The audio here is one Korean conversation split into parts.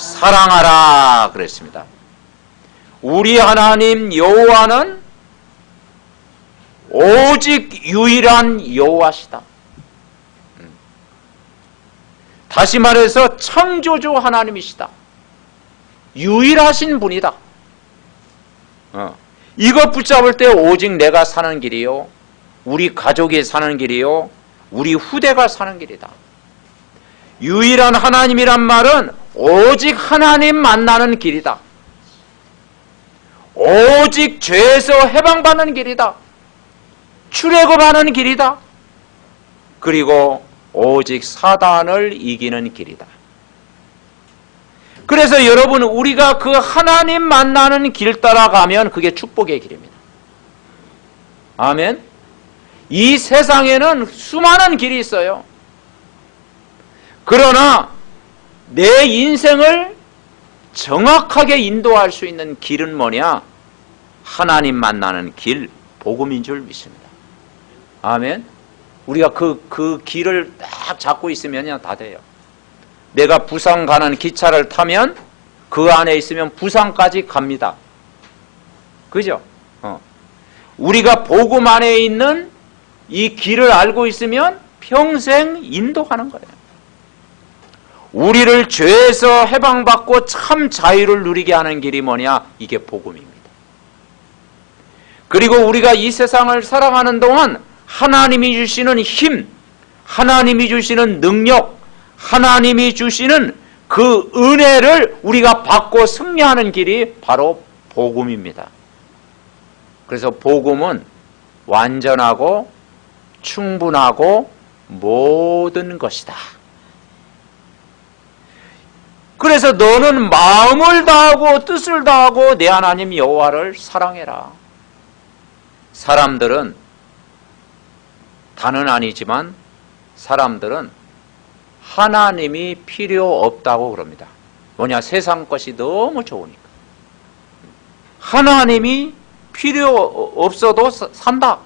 사랑하라 그랬습니다. 우리 하나님 여호와는 오직 유일한 여호와시다. 다시 말해서 창조주 하나님이시다. 유일하신 분이다. 이것 붙잡을 때 오직 내가 사는 길이요, 우리 가족이 사는 길이요, 우리 후대가 사는 길이다. 유일한 하나님이란 말은 오직 하나님 만나는 길이다. 오직 죄에서 해방받는 길이다. 출애굽하는 길이다. 그리고 오직 사단을 이기는 길이다. 그래서 여러분, 우리가 그 하나님 만나는 길 따라가면 그게 축복의 길입니다. 아멘. 이 세상에는 수많은 길이 있어요. 그러나 내 인생을 정확하게 인도할 수 있는 길은 뭐냐? 하나님 만나는 길, 복음인 줄 믿습니다. 아멘. 우리가 그 길을 딱 잡고 있으면 다 돼요. 내가 부산 가는 기차를 타면 그 안에 있으면 부산까지 갑니다. 그죠? 우리가 복음 안에 있는 이 길을 알고 있으면 평생 인도하는 거예요. 우리를 죄에서 해방받고 참 자유를 누리게 하는 길이 뭐냐? 이게 복음입니다. 그리고 우리가 이 세상을 살아가는 동안 하나님이 주시는 힘, 하나님이 주시는 능력, 하나님이 주시는 그 은혜를 우리가 받고 승리하는 길이 바로 복음입니다. 그래서 복음은 완전하고 충분하고 모든 것이다. 그래서 너는 마음을 다하고 뜻을 다하고 내 하나님 여호와를 사랑해라. 사람들은, 다는 아니지만 사람들은 하나님이 필요 없다고 그럽니다. 뭐냐? 세상 것이 너무 좋으니까. 하나님이 필요 없어도 산다.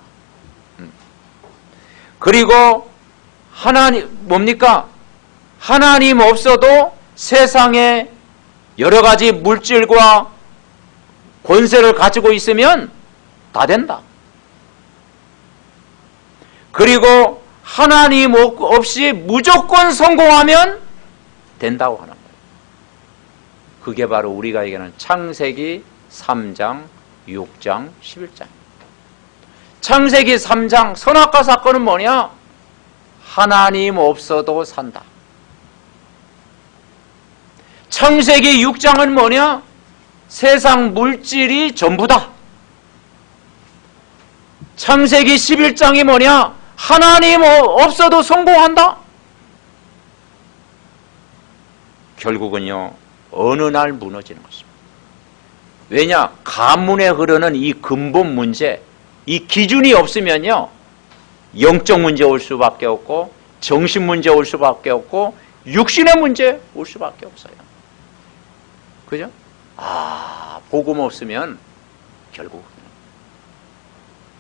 그리고 하나님 뭡니까? 하나님 없어도 세상에 여러 가지 물질과 권세를 가지고 있으면 다 된다. 그리고 하나님 없이 무조건 성공하면 된다고 하는 거예요. 그게 바로 우리가 얘기하는 창세기 3장, 6장, 11장. 창세기 3장 선악과 사건은 뭐냐? 하나님 없어도 산다. 창세기 6장은 뭐냐? 세상 물질이 전부다. 창세기 11장이 뭐냐? 하나님 없어도 성공한다. 결국은요, 어느 날 무너지는 것입니다. 왜냐? 가문에 흐르는 이 근본 문제, 이 기준이 없으면요, 영적 문제 올 수밖에 없고, 정신 문제 올 수밖에 없고, 육신의 문제 올 수밖에 없어요. 그죠? 복음 없으면 결국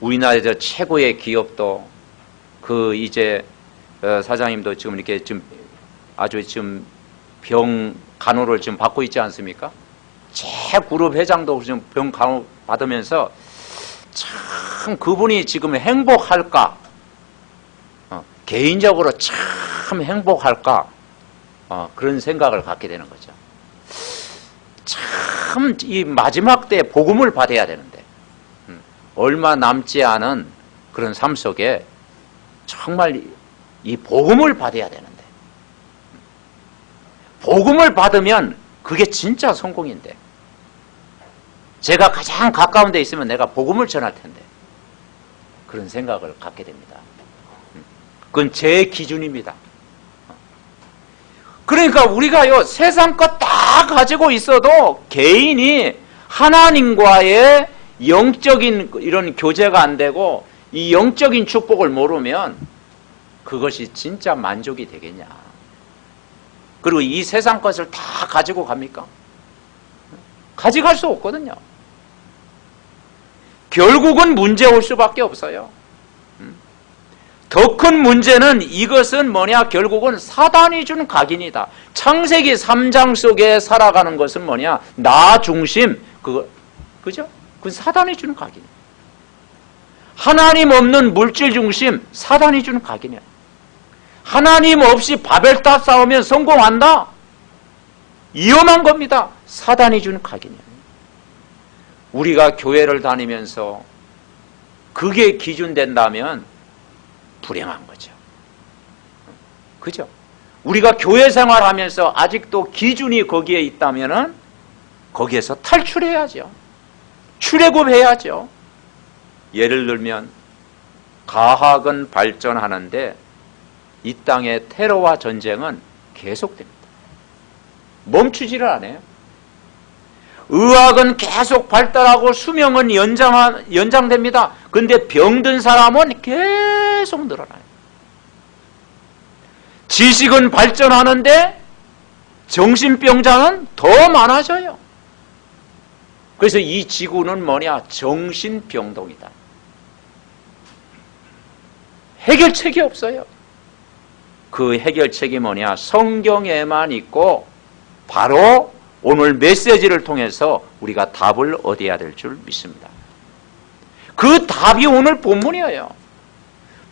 우리나라에서 최고의 기업도 이제 사장님도 지금 이렇게 좀 아주 지금 병 간호를 지금 받고 있지 않습니까? 최그룹 회장도 지금 병 간호 받으면서 참 그분이 지금 행복할까? 개인적으로 참 행복할까? 그런 생각을 갖게 되는 거죠. 참 이 마지막 때 복음을 받아야 되는데 얼마 남지 않은 그런 삶 속에 정말 이 복음을 받아야 되는데, 복음을 받으면 그게 진짜 성공인데, 제가 가장 가까운 데 있으면 내가 복음을 전할 텐데, 그런 생각을 갖게 됩니다. 그건 제 기준입니다. 그러니까 우리가요, 세상 것 다 가지고 있어도 개인이 하나님과의 영적인 이런 교제가 안 되고 이 영적인 축복을 모르면 그것이 진짜 만족이 되겠냐? 그리고 이 세상 것을 다 가지고 갑니까? 가져갈 수 없거든요. 결국은 문제 올 수밖에 없어요. 더 큰 문제는 이것은 뭐냐? 결국은 사단이 준 각인이다. 창세기 3장 속에 살아가는 것은 뭐냐? 나 중심, 그죠? 그건 사단이 준 각인. 하나님 없는 물질 중심, 사단이 준 각인이야. 하나님 없이 바벨탑 쌓으면 성공한다? 위험한 겁니다. 사단이 준 각인이야. 우리가 교회를 다니면서 그게 기준된다면 불행한 거죠. 그죠? 우리가 교회 생활하면서 아직도 기준이 거기에 있다면은 거기에서 탈출해야죠. 출애굽해야죠. 예를 들면 과학은 발전하는데 이 땅의 테러와 전쟁은 계속됩니다. 멈추지를 않아요. 의학은 계속 발달하고 수명은 연장됩니다. 근데 병든 사람은 계속 늘어나요. 지식은 발전하는데 정신병자는 더 많아져요. 그래서 이 지구는 뭐냐? 정신병동이다. 해결책이 없어요. 그 해결책이 뭐냐? 성경에만 있고 바로 오늘 메시지를 통해서 우리가 답을 얻어야 될 줄 믿습니다. 그 답이 오늘 본문이에요.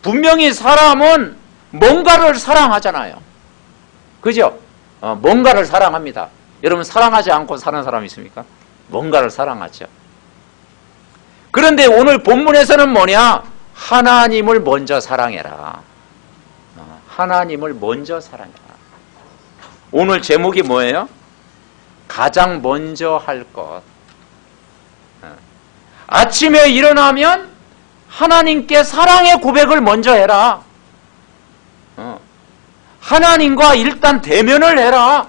분명히 사람은 뭔가를 사랑하잖아요. 그죠? 뭔가를 사랑합니다. 여러분 사랑하지 않고 사는 사람 있습니까? 뭔가를 사랑하죠. 그런데 오늘 본문에서는 뭐냐? 하나님을 먼저 사랑해라. 하나님을 먼저 사랑해라. 오늘 제목이 뭐예요? 가장 먼저 할 것. 아침에 일어나면 하나님께 사랑의 고백을 먼저 해라. 하나님과 일단 대면을 해라.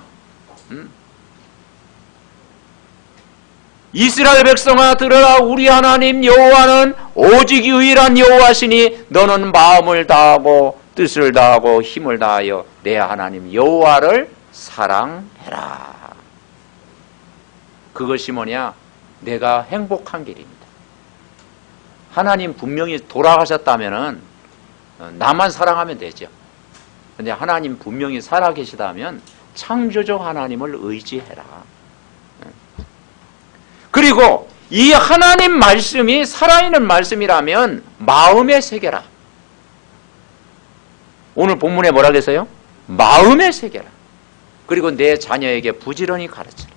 이스라엘 백성아 들으라. 우리 하나님 여호와는 오직 유일한 여호와시니 너는 마음을 다하고 뜻을 다하고 힘을 다하여 내 하나님 여호와를 사랑해라. 그것이 뭐냐? 내가 행복한 길입니다. 하나님 분명히 돌아가셨다면 나만 사랑하면 되죠. 그런데 하나님 분명히 살아계시다면 창조주 하나님을 의지해라. 그리고 이 하나님 말씀이 살아있는 말씀이라면 마음에 새겨라. 오늘 본문에 뭐라 그랬어요? 마음에 새겨라. 그리고 내 자녀에게 부지런히 가르쳐라.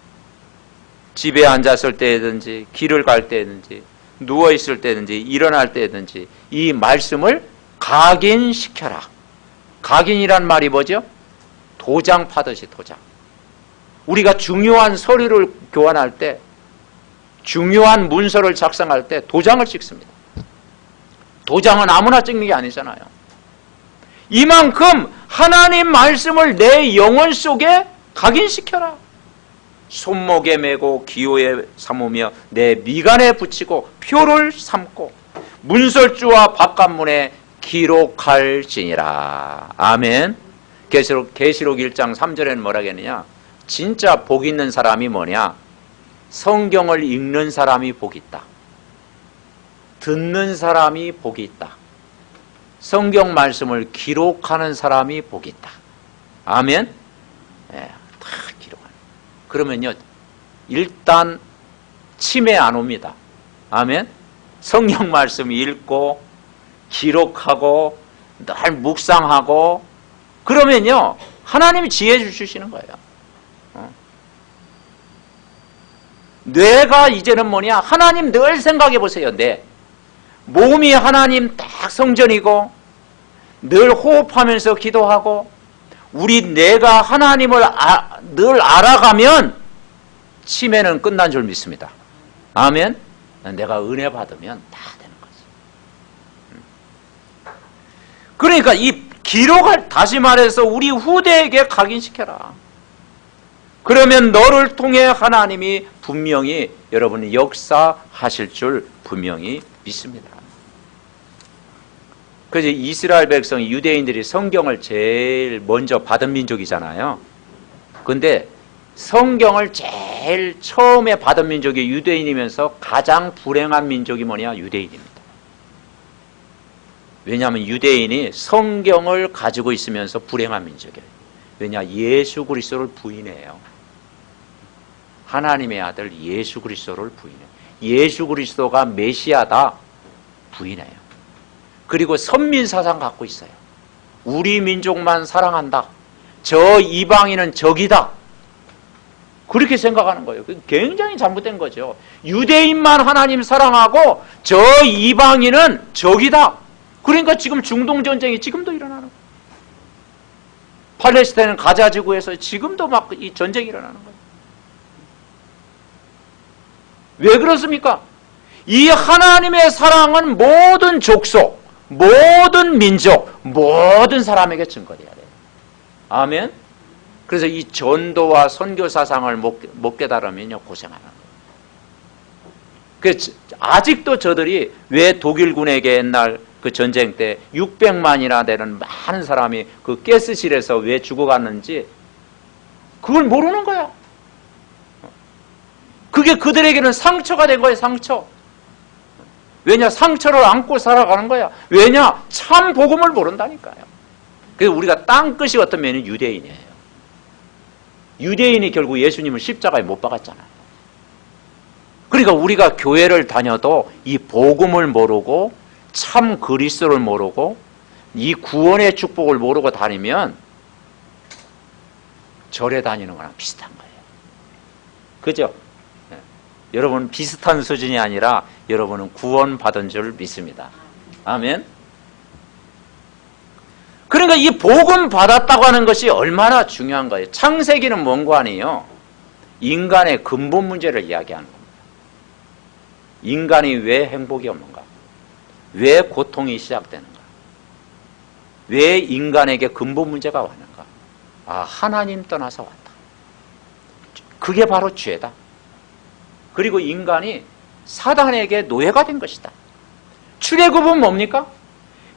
집에 앉았을 때든지 길을 갈 때든지 누워있을 때든지 일어날 때든지 이 말씀을 각인시켜라. 각인이란 말이 뭐죠? 도장 파듯이 도장. 우리가 중요한 서류를 교환할 때 중요한 문서를 작성할 때 도장을 찍습니다. 도장은 아무나 찍는 게 아니잖아요. 이만큼 하나님 말씀을 내 영혼 속에 각인시켜라. 손목에 메고 기호에 삼으며 내 미간에 붙이고 표를 삼고 문설주와 바깥문에 기록할지니라. 아멘. 계시록 1장 3절에는 뭐라 했느냐? 진짜 복 있는 사람이 뭐냐? 성경을 읽는 사람이 복이 있다. 듣는 사람이 복이 있다. 성경 말씀을 기록하는 사람이 복이 있다. 아멘. 네, 다 기록하는. 그러면요, 일단 치매 안 옵니다. 아멘. 성경 말씀 읽고 기록하고 늘 묵상하고 그러면요, 하나님이 지혜 주시는 거예요. 뇌가 이제는 뭐냐? 하나님 늘 생각해 보세요. 뇌. 몸이 하나님 딱 성전이고 늘 호흡하면서 기도하고 우리 뇌가 하나님을 늘 알아가면 치매는 끝난 줄 믿습니다. 아멘. 내가 은혜 받으면 다 되는 거지. 그러니까 이 기록을 다시 말해서 우리 후대에게 각인시켜라. 그러면 너를 통해 하나님이 분명히 여러분이 역사하실 줄 분명히 믿습니다. 그래서 이스라엘 백성 유대인들이 성경을 제일 먼저 받은 민족이잖아요. 근데 성경을 제일 처음에 받은 민족이 유대인이면서 가장 불행한 민족이 뭐냐? 유대인입니다. 왜냐하면 유대인이 성경을 가지고 있으면서 불행한 민족이에요. 왜냐? 예수 그리스도를 부인해요. 하나님의 아들 예수 그리스도를 부인해요. 예수 그리스도가 메시아다 부인해요. 그리고 선민사상 갖고 있어요. 우리 민족만 사랑한다. 저 이방인은 적이다. 그렇게 생각하는 거예요. 굉장히 잘못된 거죠. 유대인만 하나님 사랑하고 저 이방인은 적이다. 그러니까 지금 중동전쟁이 지금도 일어나는 거예요. 팔레스타인 가자 지구에서 지금도 막 이 전쟁이 일어나는 거예요. 왜 그렇습니까? 이 하나님의 사랑은 모든 족속, 모든 민족, 모든 사람에게 증거돼야 돼요. 아멘? 그래서 이 전도와 선교 사상을 못 깨달으면요, 고생하는 거예요. 아직도 저들이 왜 독일군에게 옛날 그 전쟁 때 600만이나 되는 많은 사람이 그 가스실에서 왜 죽어갔는지 그걸 모르는 거야. 그게 그들에게는 상처가 된 거예요, 상처. 왜냐? 상처를 안고 살아가는 거야. 왜냐? 참 복음을 모른다니까요. 그래서 우리가 땅끝이 어떤 면이 유대인이에요. 유대인이 결국 예수님을 십자가에 못 박았잖아요. 그러니까 우리가 교회를 다녀도 이 복음을 모르고 참 그리스도를 모르고 이 구원의 축복을 모르고 다니면 절에 다니는 거랑 비슷한 거예요. 그죠? 네. 여러분 비슷한 수준이 아니라 여러분은 구원받은 줄 믿습니다. 아멘. 그러니까 이 복음 받았다고 하는 것이 얼마나 중요한 거예요. 창세기는 뭔가 아니에요. 인간의 근본 문제를 이야기하는 겁니다. 인간이 왜 행복이 없는가? 왜 고통이 시작되는가? 왜 인간에게 근본 문제가 왔는가? 아, 하나님 떠나서 왔다. 그게 바로 죄다. 그리고 인간이 사단에게 노예가 된 것이다. 출애굽은 뭡니까?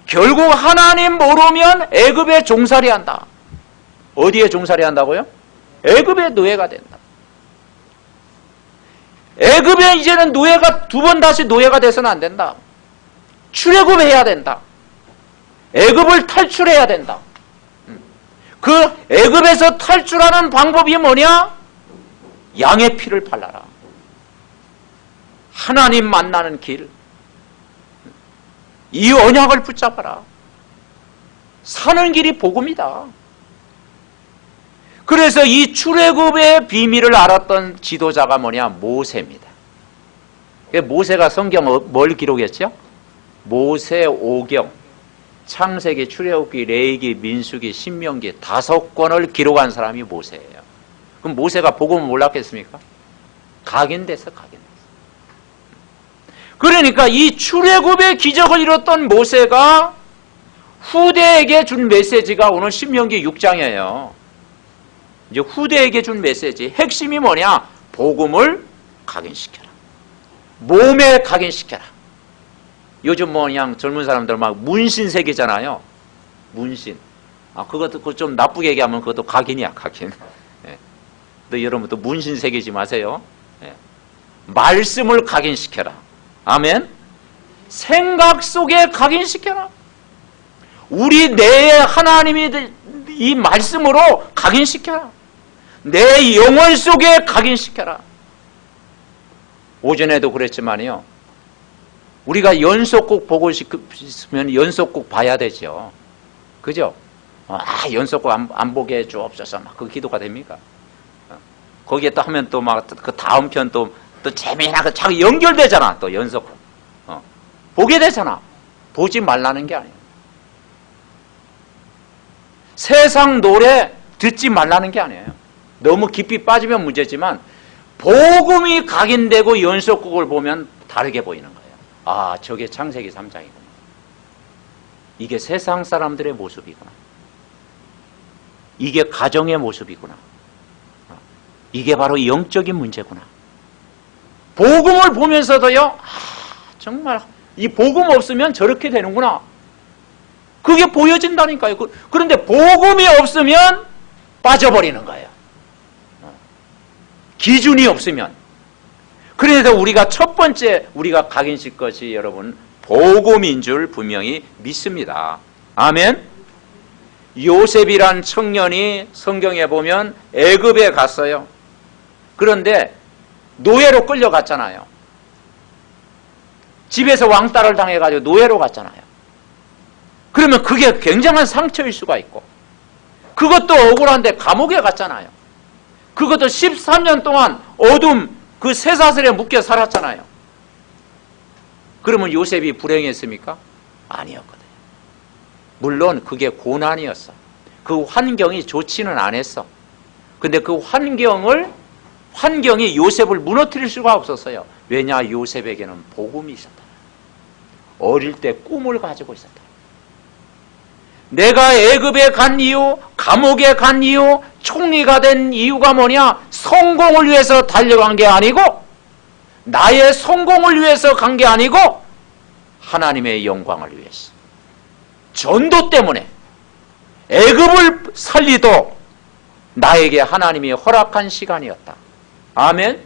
결국 하나님 모르면 애굽에 종살이 한다. 어디에 종살이 한다고요? 애굽의 노예가 된다. 애굽에 이제는 노예가 두 번 다시 노예가 돼서는 안 된다. 출애굽해야 된다. 애굽을 탈출해야 된다. 그 애굽에서 탈출하는 방법이 뭐냐? 양의 피를 발라라. 하나님 만나는 길. 이 언약을 붙잡아라. 사는 길이 복음이다. 그래서 이 출애굽의 비밀을 알았던 지도자가 뭐냐? 모세입니다. 모세가 성경 뭘 기록했죠? 모세 오경, 창세기, 출애굽기, 레위기, 민수기, 신명기 5권을 기록한 사람이 모세예요. 그럼 모세가 복음을 몰랐겠습니까? 각인돼서 각인됐어. 그러니까 이 출애굽의 기적을 이뤘던 모세가 후대에게 준 메시지가 오늘 신명기 6장이에요. 이제 후대에게 준 메시지 핵심이 뭐냐? 복음을 각인시켜라. 몸에 각인시켜라. 요즘 뭐 그냥 젊은 사람들 막 문신 새기잖아요. 문신. 아, 그것도 좀 나쁘게 얘기하면 그것도 각인이야, 각인. 예. 또 여러분도 문신 새기지 마세요. 예. 말씀을 각인시켜라. 아멘. 생각 속에 각인시켜라. 우리 내에 하나님이 이 말씀으로 각인시켜라. 내 영혼 속에 각인시켜라. 오전에도 그랬지만요. 우리가 연속곡 보고 싶으면 연속곡 봐야 되죠. 그죠? 아, 연속곡 안 보게 해주옵소서. 막 그 기도가 됩니까? 거기에 또 하면 또 막 그 다음 편 또 재미나게 자꾸 연결되잖아. 또 연속곡. 보게 되잖아. 보지 말라는 게 아니에요. 세상 노래 듣지 말라는 게 아니에요. 너무 깊이 빠지면 문제지만 복음이 각인되고 연속곡을 보면 다르게 보이는 거예요. 아, 저게 창세기 3장이구나. 이게 세상 사람들의 모습이구나. 이게 가정의 모습이구나. 이게 바로 영적인 문제구나. 복음을 보면서도요, 아, 정말 이 복음 없으면 저렇게 되는구나. 그게 보여진다니까요. 그런데 복음이 없으면 빠져버리는 거예요. 기준이 없으면. 그래서 우리가 첫 번째 우리가 각인실 것이 여러분 복음인 줄 분명히 믿습니다. 아멘. 요셉이란 청년이 성경에 보면 애굽에 갔어요. 그런데 노예로 끌려갔잖아요. 집에서 왕따를 당해가지고 노예로 갔잖아요. 그러면 그게 굉장한 상처일 수가 있고, 그것도 억울한데 감옥에 갔잖아요. 그것도 13년 동안 어둠 그 쇠사슬에 묶여 살았잖아요. 그러면 요셉이 불행했습니까? 아니었거든요. 물론 그게 고난이었어. 그 환경이 좋지는 않았어. 근데 그 환경이 요셉을 무너뜨릴 수가 없었어요. 왜냐? 요셉에게는 복음이 있었다. 어릴 때 꿈을 가지고 있었다. 내가 애굽에 간 이유, 감옥에 간 이유, 총리가 된 이유가 뭐냐? 성공을 위해서 달려간 게 아니고, 나의 성공을 위해서 간 게 아니고 하나님의 영광을 위해서, 전도 때문에 애굽을 살리도 나에게 하나님이 허락한 시간이었다. 아멘.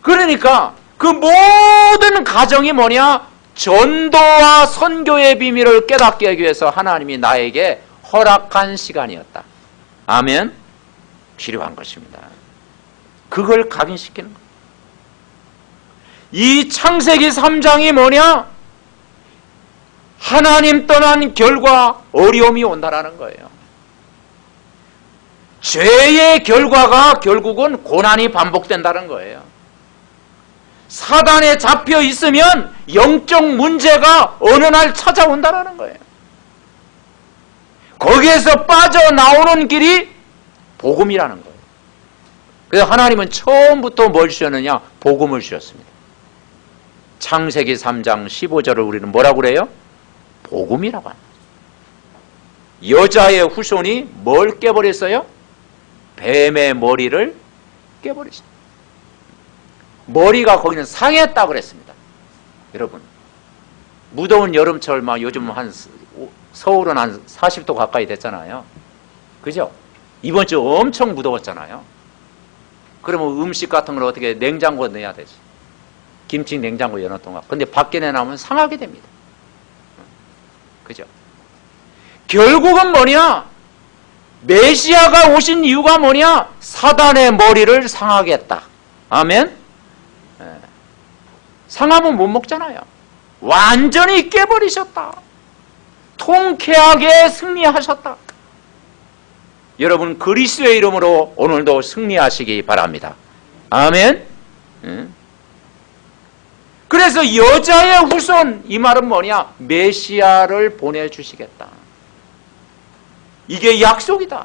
그러니까 그 모든 가정이 뭐냐? 전도와 선교의 비밀을 깨닫게 하기 위해서 하나님이 나에게 허락한 시간이었다. 아멘. 필요한 것입니다. 그걸 각인시키는 거예요. 이 창세기 3장이 뭐냐? 하나님 떠난 결과 어려움이 온다라는 거예요. 죄의 결과가 결국은 고난이 반복된다는 거예요. 사단에 잡혀 있으면 영적 문제가 어느 날 찾아온다는 거예요. 거기에서 빠져나오는 길이 복음이라는 거예요. 그래서 하나님은 처음부터 뭘 주셨느냐? 복음을 주셨습니다. 창세기 3장 15절을 우리는 뭐라고 그래요? 복음이라고 합니다. 여자의 후손이 뭘 깨버렸어요? 뱀의 머리를 깨버렸어요. 머리가 거기는 상했다고 그랬습니다. 여러분, 무더운 여름철 막 요즘 서울은 한 40도 가까이 됐잖아요. 그죠? 이번 주 엄청 무더웠잖아요. 그러면 음식 같은 걸 어떻게 냉장고에 넣어야 되지? 김치 냉장고 열어놓던가. 근데 밖에 내놓으면 상하게 됩니다. 그죠? 결국은 뭐냐? 메시아가 오신 이유가 뭐냐? 사단의 머리를 상하겠다. 아멘? 상하면 못 먹잖아요. 완전히 깨버리셨다. 통쾌하게 승리하셨다. 여러분, 그리스도의 이름으로 오늘도 승리하시기 바랍니다. 아멘. 그래서 여자의 후손, 이 말은 뭐냐? 메시아를 보내주시겠다. 이게 약속이다.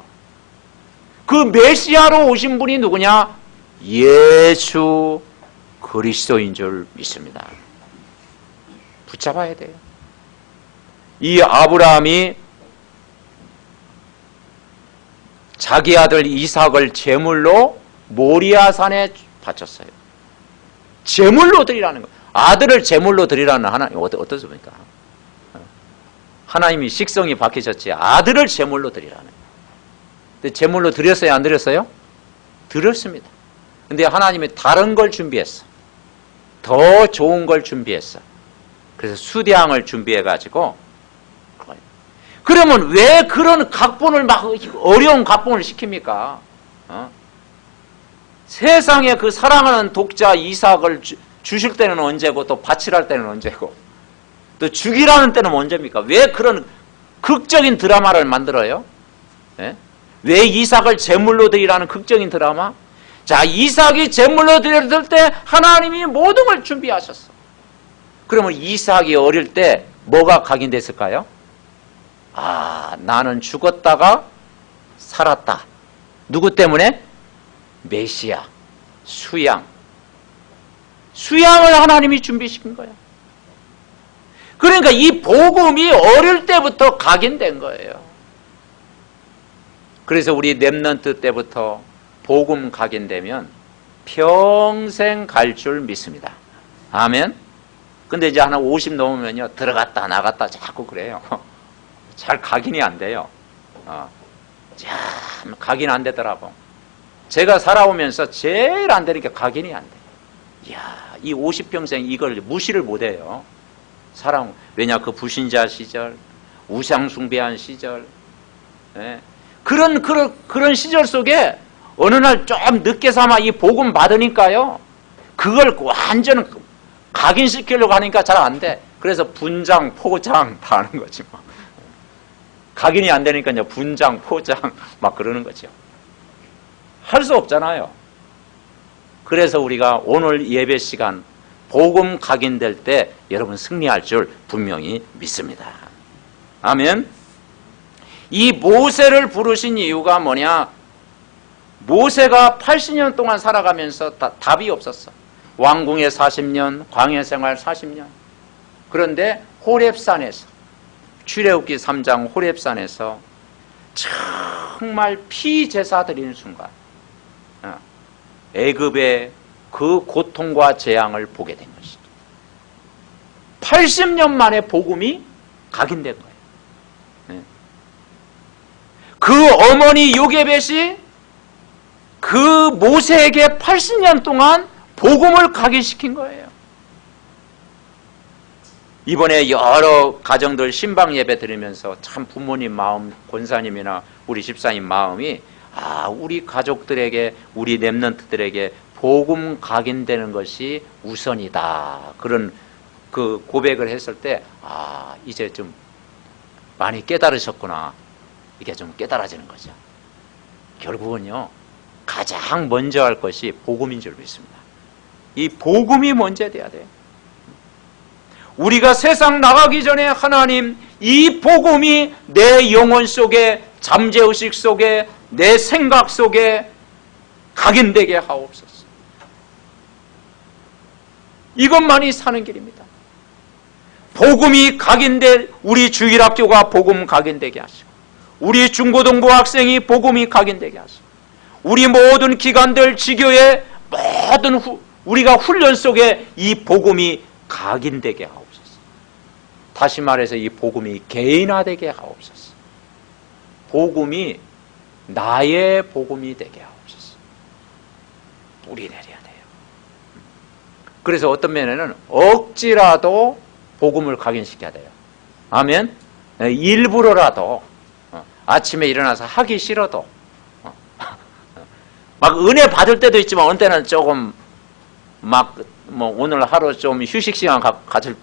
그 메시아로 오신 분이 누구냐? 예수 그리스도인 줄 믿습니다. 붙잡아야 돼요. 이 아브라함이 자기 아들 이삭을 제물로 모리아산에 바쳤어요. 제물로 드리라는 거예요. 아들을 제물로 드리라는 하나님 어떻습니까? 하나님이 식성이 바뀌셨지 아들을 제물로 드리라는 거예요. 근데 제물로 드렸어요? 안 드렸어요? 드렸습니다. 근데 하나님이 다른 걸 준비했어. 더 좋은 걸 준비했어. 그래서 수량을 준비해가지고. 그러면 왜 그런 각본을 막 어려운 각본을 시킵니까? 세상에 그 사랑하는 독자 이삭을 주실 때는 언제고 또 바치랄 때는 언제고 또 죽이라는 때는 언제입니까? 왜 그런 극적인 드라마를 만들어요? 예? 왜 이삭을 제물로 드리라는 극적인 드라마? 자, 이삭이 제물로 드릴 때 하나님이 모든 걸 준비하셨어. 그러면 이삭이 어릴 때 뭐가 각인됐을까요? 아, 나는 죽었다가 살았다. 누구 때문에? 메시아, 수양을 하나님이 준비시킨 거야. 그러니까 이 복음이 어릴 때부터 각인된 거예요. 그래서 우리 렘넌트 때부터 복음 각인되면 평생 갈 줄 믿습니다. 아멘. 근데 이제 하나 50 넘으면요, 들어갔다 나갔다 자꾸 그래요. 잘 각인이 안 돼요. 참 각인 안 되더라고. 제가 살아오면서 제일 안 되는 게 각인이 안 돼. 이야, 이 50평생 이걸 무시를 못해요. 사랑, 왜냐, 그 불신자 시절, 우상 숭배한 시절, 예. 그런 시절 속에 어느 날 좀 늦게 삼아 이 복음 받으니까요, 그걸 완전 각인시키려고 하니까 잘 안 돼. 그래서 분장, 포장 다 하는 거지 뭐. 각인이 안 되니까 이제 분장, 포장 막 그러는 거죠. 할 수 없잖아요. 그래서 우리가 오늘 예배 시간 복음 각인될 때 여러분 승리할 줄 분명히 믿습니다. 아멘. 이 모세를 부르신 이유가 뭐냐? 모세가 80년 동안 살아가면서 답이 없었어. 왕궁에 40년, 광야 생활 40년. 그런데 호렙산에서, 출애굽기 3장 호렙산에서 정말 피제사 드리는 순간 애굽의 그 고통과 재앙을 보게 된 것이죠. 80년 만에 복음이 각인된 거예요. 그 어머니 요게벳이 그 모세에게 80년 동안 복음을 각인시킨 거예요. 이번에 여러 가정들 신방 예배 드리면서 참 부모님 마음, 권사님이나 우리 집사님 마음이 우리 가족들에게, 우리 렘넌트들에게 복음 각인되는 것이 우선이다. 그런 그 고백을 했을 때 이제 좀 많이 깨달으셨구나. 이게 좀 깨달아지는 거죠. 결국은요, 가장 먼저 할 것이 복음인 줄 믿습니다. 이 복음이 먼저 돼야 돼요. 우리가 세상 나가기 전에 하나님, 이 복음이 내 영혼 속에, 잠재의식 속에, 내 생각 속에 각인되게 하옵소서. 이것만이 사는 길입니다. 복음이 각인될 우리 주일학교가 복음 각인되게 하시고, 우리 중고등부 학생이 복음이 각인되게 하시고, 우리 모든 기관들, 지교의 모든 우리가 훈련 속에 이 복음이 각인되게 하옵소서. 다시 말해서 이 복음이 개인화되게 하옵소서. 복음이 나의 복음이 되게 하옵소서. 뿌리 내려야 돼요. 그래서 어떤 면에는 억지라도 복음을 각인시켜야 돼요. 아멘. 일부러라도 아침에 일어나서 하기 싫어도 막 은혜 받을 때도 있지만 어느 때는 조금 막 오늘 하루 좀 휴식 시간 가질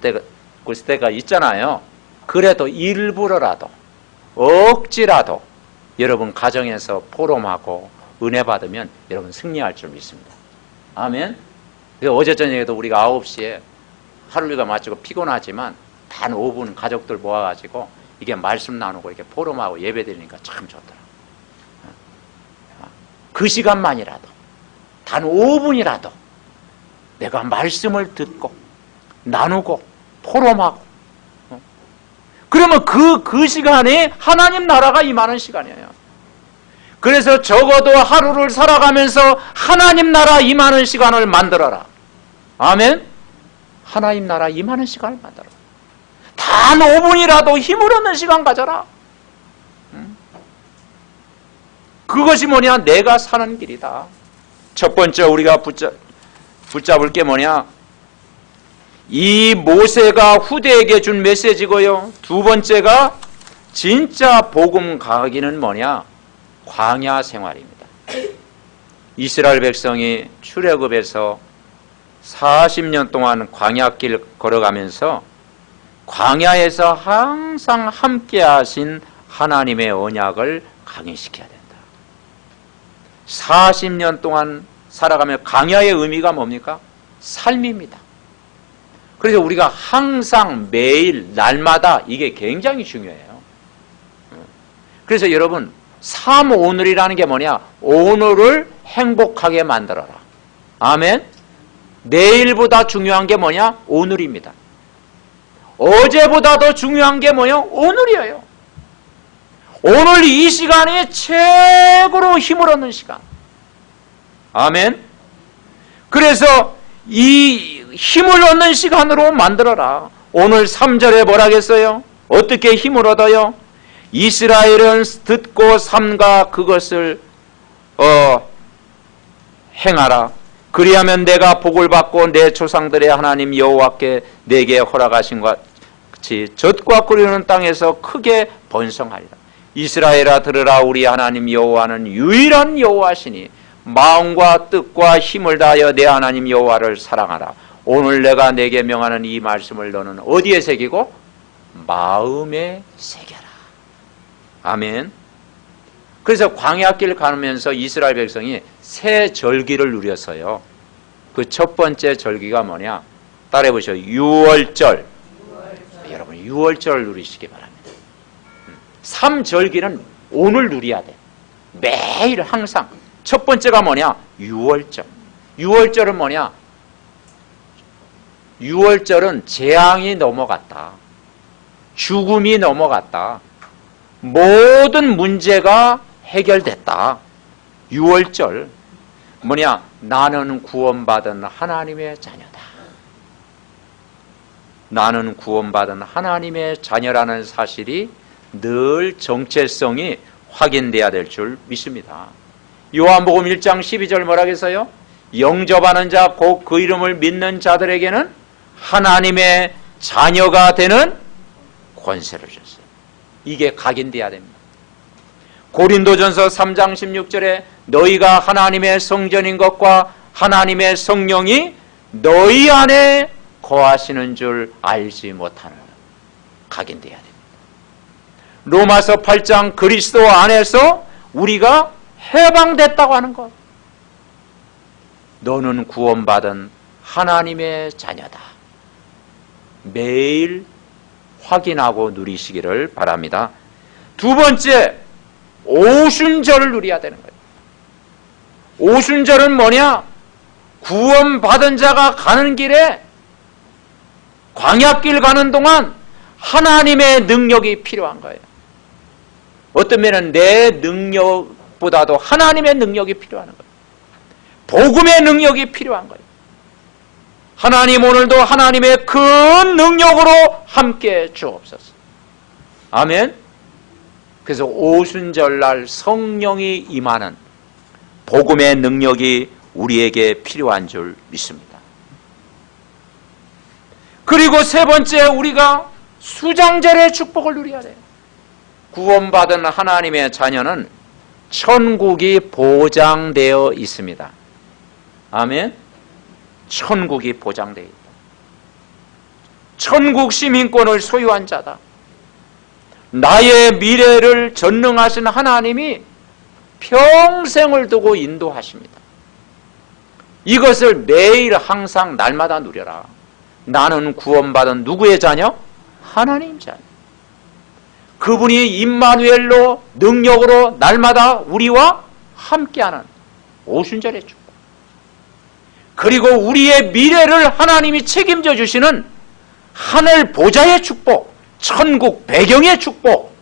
때가 있잖아요. 그래도 일부러라도 억지라도 여러분 가정에서 포럼하고 은혜 받으면 여러분 승리할 줄 믿습니다. 아멘. 어제 저녁에도 우리가 9시에 하루일과 마치고 피곤하지만 단 5분 가족들 모아가지고 이게 말씀 나누고 이렇게 포럼하고 예배 드리니까 참 좋더라고요. 그 시간만이라도 단 5분이라도 내가 말씀을 듣고 나누고 포럼하고 그러면 그 시간에 하나님 나라가 임하는 시간이에요. 그래서 적어도 하루를 살아가면서 하나님 나라 임하는 시간을 만들어라. 아멘. 하나님 나라 임하는 시간을 만들어라. 단 5분이라도 힘을 얻는 시간 가져라. 그것이 뭐냐? 내가 사는 길이다. 첫 번째 우리가 붙잡을 게 뭐냐? 이 모세가 후대에게 준 메시지고요. 두 번째가 진짜 복음 가기는 뭐냐? 광야 생활입니다. 이스라엘 백성이 출애굽에서 40년 동안 광야길 걸어가면서 광야에서 항상 함께 하신 하나님의 언약을 강인시켜야 된다. 40년 동안 살아가며 광야의 의미가 뭡니까? 삶입니다. 그래서 우리가 항상 매일 날마다 이게 굉장히 중요해요. 그래서 여러분 3오늘이라는 게 뭐냐? 오늘을 행복하게 만들어라. 아멘. 내일보다 중요한 게 뭐냐? 오늘입니다. 어제보다 더 중요한 게 뭐냐? 오늘이에요. 오늘 이 시간이 최고로 힘을 얻는 시간. 아멘. 그래서 이 힘을 얻는 시간으로 만들어라. 오늘 3절에 뭐라 했어요? 어떻게 힘을 얻어요? 이스라엘은 듣고 삼가 그것을 행하라. 그리하면 내가 복을 받고 내 조상들의 하나님 여호와께 내게 허락하신 것 같이 젖과 끓이는 땅에서 크게 번성하리라. 이스라엘아 들으라. 우리 하나님 여호와는 유일한 여호와시니 마음과 뜻과 힘을 다하여 내 하나님 여호와를 사랑하라. 오늘 내가 내게 명하는 이 말씀을 너는 어디에 새기고? 마음에 새겨라. 아멘. 그래서 광야길 가면서 이스라엘 백성이 새 절기를 누렸어요. 그 첫 번째 절기가 뭐냐? 따라해 보시죠. 유월절. 여러분 유월절을 누리시기 바랍니다. 3절기는 오늘 누려야 돼. 매일 항상. 첫 번째가 뭐냐? 유월절. 유월절은 뭐냐? 유월절은 재앙이 넘어갔다. 죽음이 넘어갔다. 모든 문제가 해결됐다. 유월절 뭐냐? 나는 구원받은 하나님의 자녀다. 나는 구원받은 하나님의 자녀라는 사실이 늘 정체성이 확인돼야 될 줄 믿습니다. 요한복음 1장 12절 뭐라고 했어요? 영접하는 자 곧 그 이름을 믿는 자들에게는 하나님의 자녀가 되는 권세를 줬어요. 이게 각인돼야 됩니다. 고린도전서 3장 16절에 너희가 하나님의 성전인 것과 하나님의 성령이 너희 안에 거하시는 줄 알지 못하는 각인돼야 됩니다. 로마서 8장 그리스도 안에서 우리가 해방됐다고 하는 것. 너는 구원받은 하나님의 자녀다. 매일 확인하고 누리시기를 바랍니다. 두 번째, 오순절을 누려야 되는 거예요. 오순절은 뭐냐? 구원받은 자가 가는 길에 광야길 가는 동안 하나님의 능력이 필요한 거예요. 어떤 면은 내 능력보다도 하나님의 능력이 필요한 거예요. 복음의 능력이 필요한 거예요. 하나님 오늘도 하나님의 큰 능력으로 함께 주옵소서. 아멘. 그래서 오순절날 성령이 임하는 복음의 능력이 우리에게 필요한 줄 믿습니다. 그리고 세 번째, 우리가 수장절의 축복을 누려야 돼요. 구원받은 하나님의 자녀는 천국이 보장되어 있습니다. 아멘. 천국이 보장되어 있다. 천국 시민권을 소유한 자다. 나의 미래를 전능하신 하나님이 평생을 두고 인도하십니다. 이것을 매일 항상 날마다 누려라. 나는 구원받은 누구의 자녀? 하나님 자녀. 그분이 임마누엘로 능력으로 날마다 우리와 함께하는 오순절의 축복. 그리고 우리의 미래를 하나님이 책임져 주시는 하늘 보좌의 축복, 천국 배경의 축복,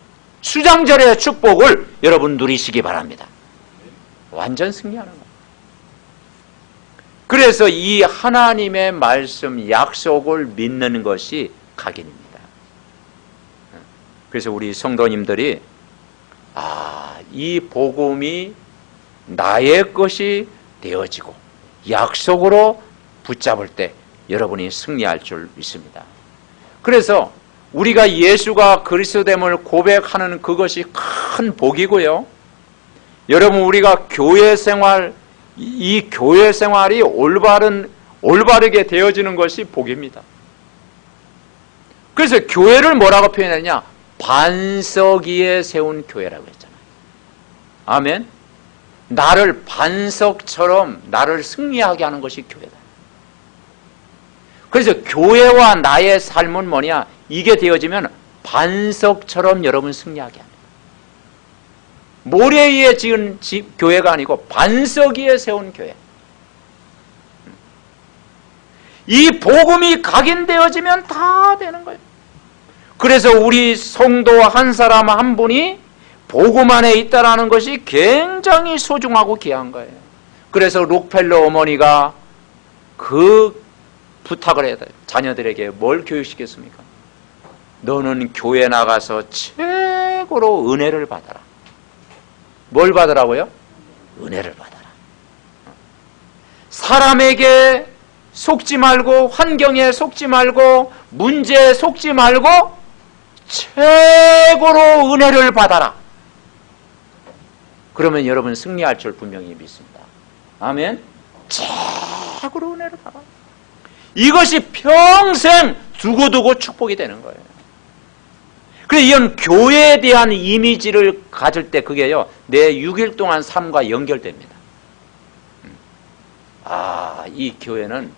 수장절의 축복을 여러분 누리시기 바랍니다. 완전 승리하는 겁니다. 그래서 이 하나님의 말씀, 약속을 믿는 것이 각인입니다. 그래서 우리 성도님들이 이 복음이 나의 것이 되어지고 약속으로 붙잡을 때 여러분이 승리할 줄 믿습니다. 그래서 우리가 예수가 그리스도됨을 고백하는 그것이 큰 복이고요. 여러분 우리가 교회 생활, 이 교회 생활이 올바르게 되어지는 것이 복입니다. 그래서 교회를 뭐라고 표현하느냐? 반석 위에 세운 교회라고 했잖아요. 아멘. 나를 반석처럼 나를 승리하게 하는 것이 교회다. 그래서 교회와 나의 삶은 뭐냐? 이게 되어지면 반석처럼 여러분 승리하게 합니다. 모래 위에 지은 교회가 아니고 반석 위에 세운 교회. 이 복음이 각인되어지면 다 되는 거예요. 그래서 우리 성도 한 사람 한 분이 복음 안에 있다라는 것이 굉장히 소중하고 귀한 거예요. 그래서 록펠러 어머니가 그 부탁을 해야 돼요. 자녀들에게 뭘 교육시켰습니까? 너는 교회 나가서 최고로 은혜를 받아라. 뭘 받으라고요? 은혜를 받아라. 사람에게 속지 말고, 환경에 속지 말고, 문제에 속지 말고 최고로 은혜를 받아라. 그러면 여러분 승리할 줄 분명히 믿습니다. 아멘. 최고로 은혜를 받아. 이것이 평생 두고두고 축복이 되는 거예요. 그래서 이런 교회에 대한 이미지를 가질 때 그게요, 내 6일 동안 삶과 연결됩니다. 아, 이 교회는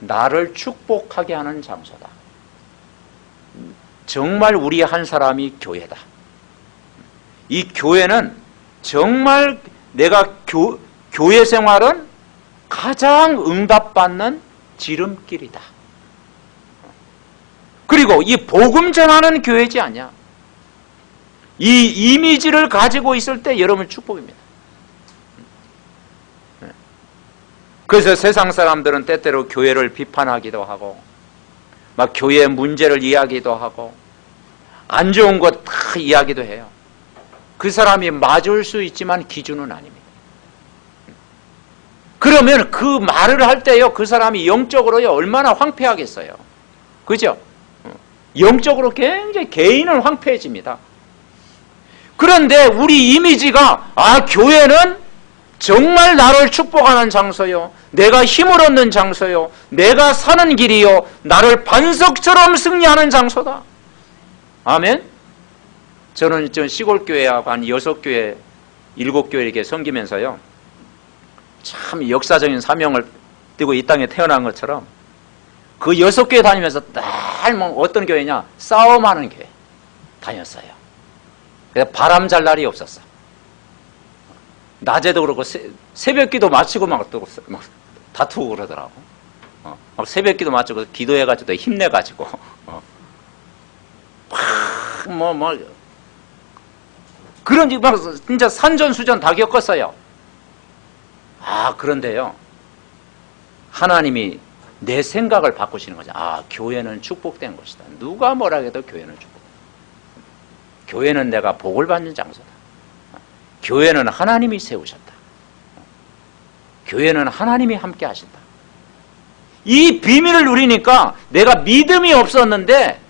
나를 축복하게 하는 장소다. 정말 우리 한 사람이 교회다. 이 교회는 정말 내가 교회 생활은 가장 응답받는 지름길이다. 그리고 이 복음 전하는 교회지 않냐. 이 이미지를 가지고 있을 때 여러분 축복입니다. 그래서 세상 사람들은 때때로 교회를 비판하기도 하고 막 교회의 문제를 이야기도 하고 안 좋은 것 다 이야기도 해요. 그 사람이 맞을 수 있지만 기준은 아닙니다. 그러면 그 말을 할 때요, 그 사람이 영적으로요 얼마나 황폐하겠어요. 그죠? 영적으로 굉장히 개인은 황폐해집니다. 그런데 우리 이미지가, 아, 교회는 정말 나를 축복하는 장소요, 내가 힘을 얻는 장소요, 내가 사는 길이요, 나를 반석처럼 승리하는 장소다. 아멘. 저는 시골교회하고 한 6교회, 7교회 이렇게 섬기면서요, 참 역사적인 사명을 띠고 이 땅에 태어난 것처럼 그 6교회 다니면서 날 뭐 어떤 교회냐, 싸움하는 교회 다녔어요. 그래서 바람 잘 날이 없었어. 낮에도 그렇고 새벽기도 마치고 막 다투고 그러더라고. 막 새벽기도 마치고 기도해가지고 힘내가지고 그런 막 진짜 산전수전 다 겪었어요. 아, 그런데요, 하나님이 내 생각을 바꾸시는 거죠. 아, 교회는 축복된 것이다. 누가 뭐라 해도 교회는 축복. 교회는 내가 복을 받는 장소다. 교회는 하나님이 세우셨다. 교회는 하나님이 함께 하신다. 이 비밀을 누리니까 내가 믿음이 없었는데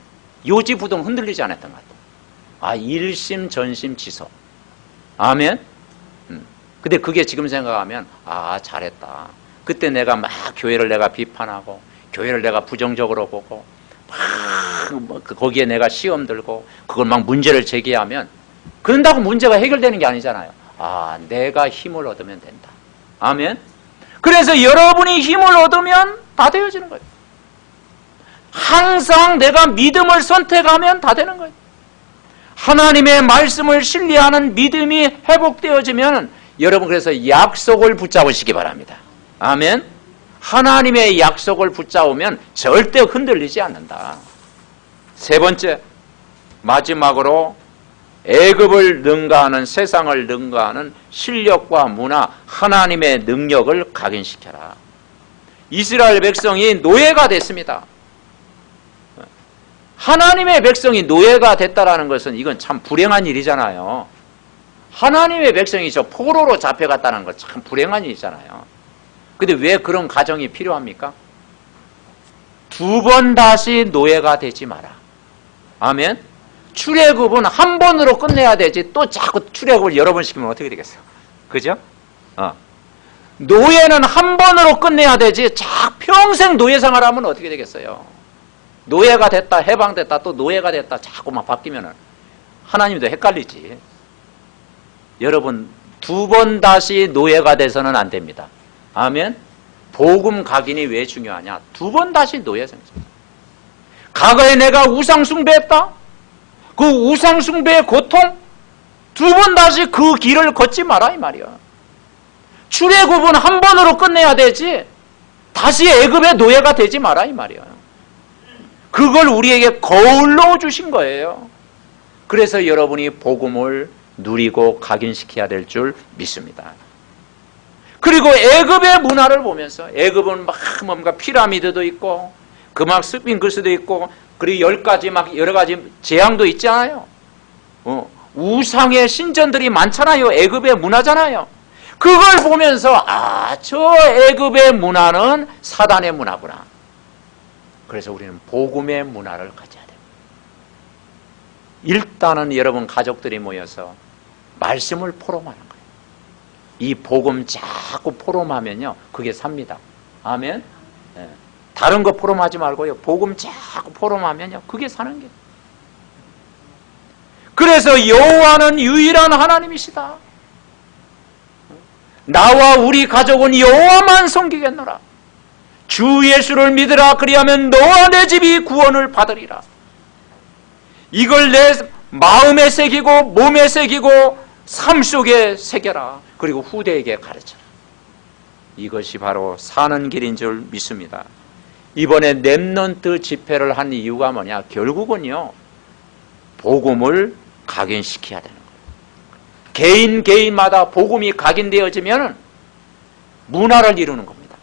요지부동 흔들리지 않았던 것 같아요. 아, 일심전심지속. 아멘. 근데 그게 지금 생각하면, 아, 잘했다. 그때 내가 막 교회를 내가 비판하고 교회를 내가 부정적으로 보고 막 거기에 내가 시험 들고 그걸 막 문제를 제기하면, 그런다고 문제가 해결되는 게 아니잖아요. 아, 내가 힘을 얻으면 된다. 아멘. 그래서 여러분이 힘을 얻으면 다 되어지는 거예요. 항상 내가 믿음을 선택하면 다 되는 거예요. 하나님의 말씀을 신뢰하는 믿음이 회복되어지면 여러분, 그래서 약속을 붙잡으시기 바랍니다. 아멘. 하나님의 약속을 붙잡으면 절대 흔들리지 않는다. 세 번째, 마지막으로 애굽을 능가하는, 세상을 능가하는 실력과 문화, 하나님의 능력을 각인시켜라. 이스라엘 백성이 노예가 됐습니다. 하나님의 백성이 노예가 됐다라는 것은 이건 참 불행한 일이잖아요. 하나님의 백성이 저 포로로 잡혀갔다는 건 참 불행한 일이잖아요. 근데 왜 그런 가정이 필요합니까? 2번 다시 노예가 되지 마라. 아멘. 출애굽은 한 번으로 끝내야 되지, 또 자꾸 출애굽을 여러 번 시키면 어떻게 되겠어요? 그죠? 노예는 한 번으로 끝내야 되지, 평생 노예 생활하면 어떻게 되겠어요? 노예가 됐다, 해방됐다, 또 노예가 됐다, 자꾸 막 바뀌면은 하나님도 헷갈리지. 여러분, 2번 다시 노예가 돼서는 안 됩니다. 아멘. 복음 각인이 왜 중요하냐? 2번 다시 노예 생활. 과거에 내가 우상 숭배했다, 그 우상 숭배의 고통, 2번 다시 그 길을 걷지 마라 이 말이야. 출애굽은 한 번으로 끝내야 되지, 다시 애굽의 노예가 되지 마라 이 말이야. 그걸 우리에게 거울로 주신 거예요. 그래서 여러분이 복음을 누리고 각인시켜야 될 줄 믿습니다. 그리고 애굽의 문화를 보면서, 애굽은 막 뭔가 피라미드도 있고 그 막 스핑크스도 있고, 그리고 10가지 막 여러 가지 재앙도 있잖아요. 우상의 신전들이 많잖아요. 애굽의 문화잖아요. 그걸 보면서 저 애굽의 문화는 사단의 문화구나. 그래서 우리는 복음의 문화를 가져야 됩니다. 일단은 여러분 가족들이 모여서 말씀을 포럼하는 거예요. 이 복음 자꾸 포럼하면요, 그게 삽니다. 아멘. 예. 다른 거 포럼하지 말고요, 복음 자꾸 포럼하면요, 그게 사는 게. 그래서 여호와는 유일한 하나님이시다. 나와 우리 가족은 여호와만 섬기겠노라. 주 예수를 믿으라. 그리하면 너와 내 집이 구원을 받으리라. 이걸 내 마음에 새기고 몸에 새기고 삶 속에 새겨라. 그리고 후대에게 가르쳐라. 이것이 바로 사는 길인 줄 믿습니다. 이번에 렘넌트 집회를 한 이유가 뭐냐? 결국은요, 복음을 각인시켜야 되는 거예요. 개인마다 복음이 각인되어지면 문화를 이루는 겁니다.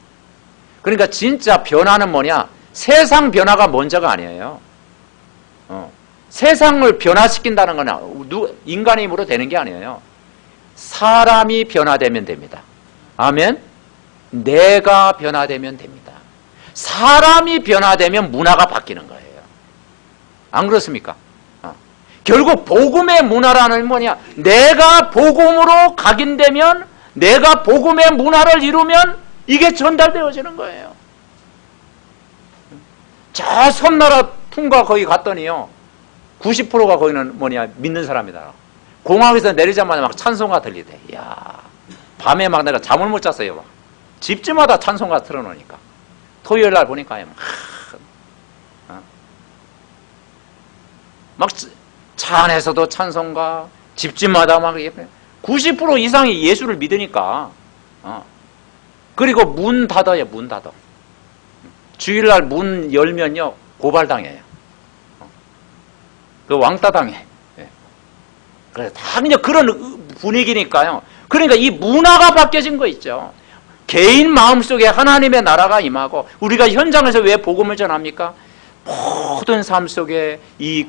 그러니까 진짜 변화는 뭐냐? 세상 변화가 먼저가 아니에요. 세상을 변화시킨다는 건 인간의 힘으로 되는 게 아니에요. 사람이 변화되면 됩니다. 아멘? 내가 변화되면 됩니다. 사람이 변화되면 문화가 바뀌는 거예요. 안 그렇습니까? 결국 복음의 문화라는 뭐냐? 내가 복음으로 각인되면, 내가 복음의 문화를 이루면 이게 전달되어지는 거예요. 저 섬나라 풍과 거기 갔더니요, 90%가 거기는 뭐냐? 믿는 사람이다. 공항에서 내리자마자 막 찬송가 들리대. 이야, 밤에 막 내가 잠을 못 잤어요. 막. 집집마다 찬송가 틀어놓으니까. 토요일 날 보니까 막 차 안에서도 찬송가, 집집마다 막 90% 이상이 예수를 믿으니까. 그리고 문 닫아요, 문 닫아. 주일날 문 열면요, 고발당해요. 그 왕따 당해. 그래서 다 그냥 그런 분위기니까요. 그러니까 이 문화가 바뀌어진 거 있죠. 개인 마음속에 하나님의 나라가 임하고, 우리가 현장에서 왜 복음을 전합니까? 모든 삶 속에 이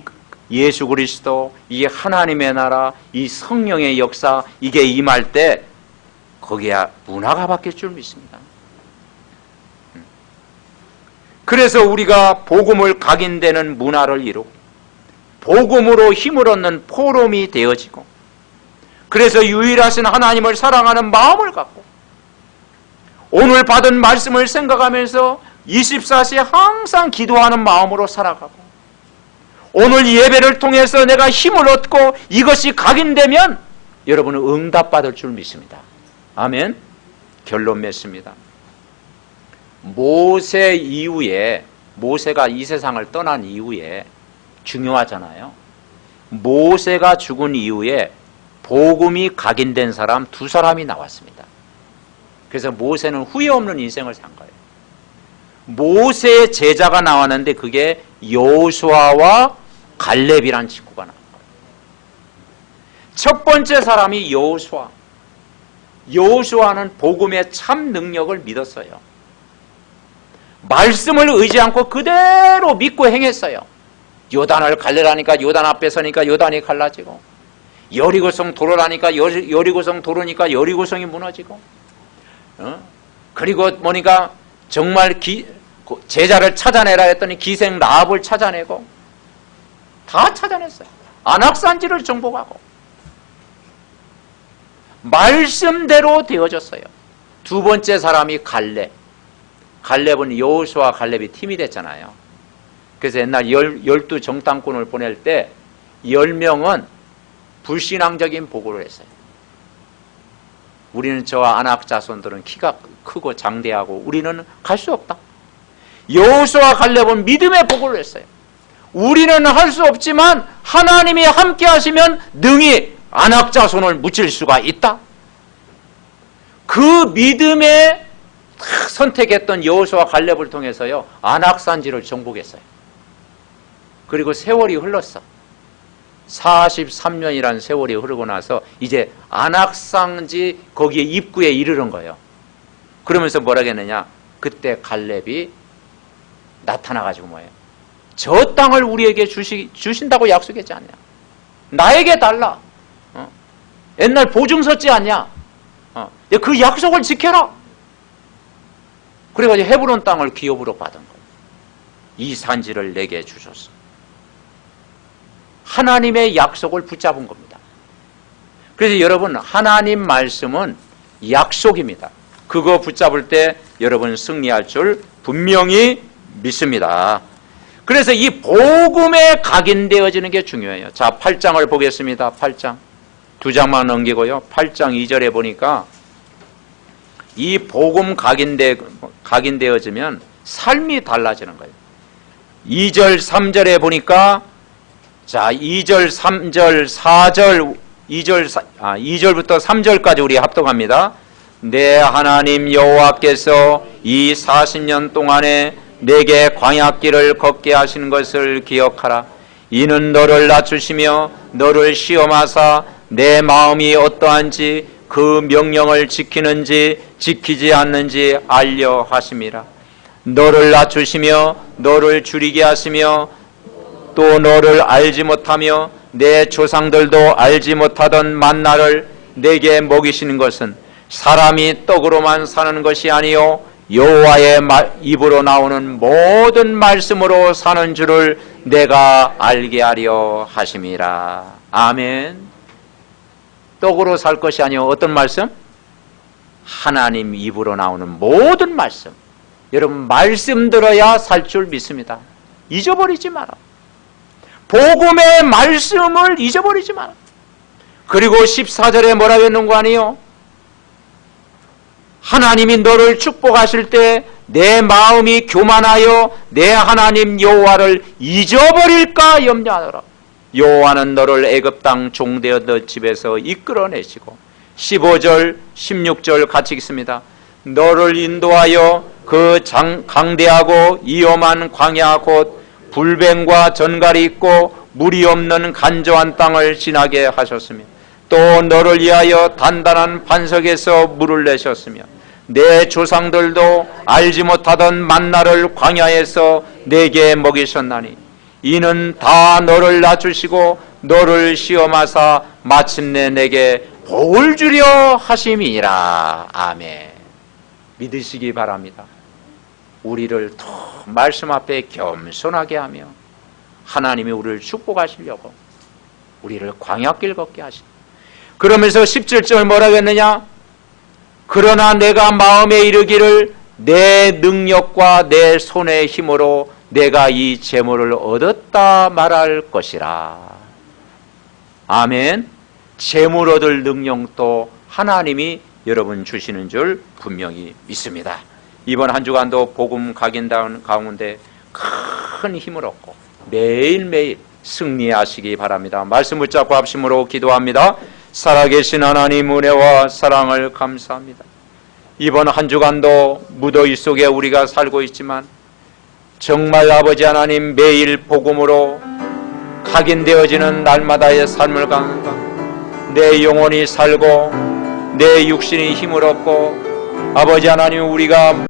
예수 그리스도, 이 하나님의 나라, 이 성령의 역사, 이게 임할 때 거기야 문화가 바뀔 줄 믿습니다. 그래서 우리가 복음을 각인되는 문화를 이루고 복음으로 힘을 얻는 포럼이 되어지고, 그래서 유일하신 하나님을 사랑하는 마음을 갖고 오늘 받은 말씀을 생각하면서 24시에 항상 기도하는 마음으로 살아가고, 오늘 예배를 통해서 내가 힘을 얻고 이것이 각인되면 여러분은 응답받을 줄 믿습니다. 아멘. 결론 맺습니다. 모세 이후에, 모세가 이 세상을 떠난 이후에 중요하잖아요. 모세가 죽은 이후에 복음이 각인된 사람 두 사람이 나왔습니다. 그래서 모세는 후회 없는 인생을 산 거예요. 모세의 제자가 나왔는데 그게 여호수아와 갈렙이란 친구가 나온 거예요. 첫 번째 사람이 여호수아. 여호수아는 복음의 참 능력을 믿었어요. 말씀을 의지 않고 그대로 믿고 행했어요. 요단을 갈래라니까 요단 앞에 서니까 요단이 갈라지고, 여리고성 도로라니까 여리고성 도로니까 여리고성이 무너지고, 그리고 뭐니까 정말 제자를 찾아내라 했더니 기생 라합을 찾아내고 다 찾아냈어요. 안악산지를 정복하고 말씀대로 되어졌어요. 두 번째 사람이 갈렙. 갈렙은 여호수아 갈렙이 팀이 됐잖아요. 그래서 옛날 12 정탐꾼을 보낼 때 10명은 불신앙적인 보고를 했어요. 우리는 저와 아낙 자손들은 키가 크고 장대하고 우리는 갈 수 없다. 여호수아 갈렙은 믿음의 보고를 했어요. 우리는 할 수 없지만 하나님이 함께 하시면 능히 아낙 자손을 묻힐 수가 있다. 그 믿음에 선택했던 여호수아 갈렙을 통해서요, 안악산지를 정복했어요. 그리고 세월이 흘렀어. 43년이라는 세월이 흐르고 나서 이제 안악산지 거기에 입구에 이르는 거예요. 그러면서 뭐라 했느냐? 그때 갈렙이 나타나가지고 뭐예요? 저 땅을 우리에게 주신다고 약속했지 않냐? 나에게 달라. 옛날 보증 섰지 않냐? 그 약속을 지켜라. 그래가지고 헤브론 땅을 기업으로 받은 거예요. 이 산지를 내게 주소서. 하나님의 약속을 붙잡은 겁니다. 그래서 여러분, 하나님 말씀은 약속입니다. 그거 붙잡을 때 여러분 승리할 줄 분명히 믿습니다. 그래서 이 복음에 각인되어지는 게 중요해요. 자, 8장을 보겠습니다. 8장. 2장만 넘기고요. 8장 2절에 보니까 이 복음 각인되어지면 삶이 달라지는 거예요. 2절, 3절에 보니까 자, 2절, 3절, 4절, 2절부터 3절까지 우리 합독합니다. 내 하나님 여호와께서 이 40년 동안에 내게 광야길을 걷게 하신 것을 기억하라. 이는 너를 낮추시며 너를 시험하사 내 마음이 어떠한지 그 명령을 지키는지 지키지 않는지 알려 하심이라. 너를 낮추시며 너를 줄이게 하시며 또 너를 알지 못하며 내 조상들도 알지 못하던 만나를 내게 먹이시는 것은 사람이 떡으로만 사는 것이 아니요 여호와의 입으로 나오는 모든 말씀으로 사는 줄을 내가 알게 하려 하심이라. 아멘. 떡으로 살 것이 아니요 어떤 말씀? 하나님 입으로 나오는 모든 말씀. 여러분, 말씀 들어야 살 줄 믿습니다. 잊어버리지 마라. 복음의 말씀을 잊어버리지 마라. 그리고 14절에 뭐라고 했는 거 아니에요? 하나님이 너를 축복하실 때 내 마음이 교만하여 내 하나님 여호와를 잊어버릴까 염려하노라. 여호와는 너를 애굽 땅 종되어 너 집에서 이끌어내시고 15절 16절 같이 읽습니다. 너를 인도하여 그 강대하고 위험한 광야 곧 불뱀과 전갈이 있고 물이 없는 간조한 땅을 지나게 하셨으며 또 너를 위하여 단단한 반석에서 물을 내셨으며 내 조상들도 알지 못하던 만나를 광야에서 내게 먹이셨나니 이는 다 너를 낮추시고 너를 시험하사 마침내 내게 복을 주려 하심이니라. 아멘. 믿으시기 바랍니다. 우리를 더 말씀 앞에 겸손하게 하며 하나님이 우리를 축복하시려고 우리를 광야길 걷게 하시고 그러면서 17절 뭐라고 했느냐? 그러나 내가 마음에 이르기를 내 능력과 내 손의 힘으로 내가 이 재물을 얻었다 말할 것이라. 아멘. 재물 얻을 능력도 하나님이 여러분 주시는 줄 분명히 믿습니다. 이번 한 주간도 복음 각인다운 가운데 큰 힘을 얻고 매일매일 승리하시기 바랍니다. 말씀 붙잡고 합심으로 기도합니다. 살아계신 하나님 은혜와 사랑을 감사합니다. 이번 한 주간도 무더위 속에 우리가 살고 있지만 정말 아버지 하나님 매일 복음으로 각인되어지는 날마다의 삶을 강가 내 영혼이 살고 내 육신이 힘을 얻고 아버지 하나님 우리가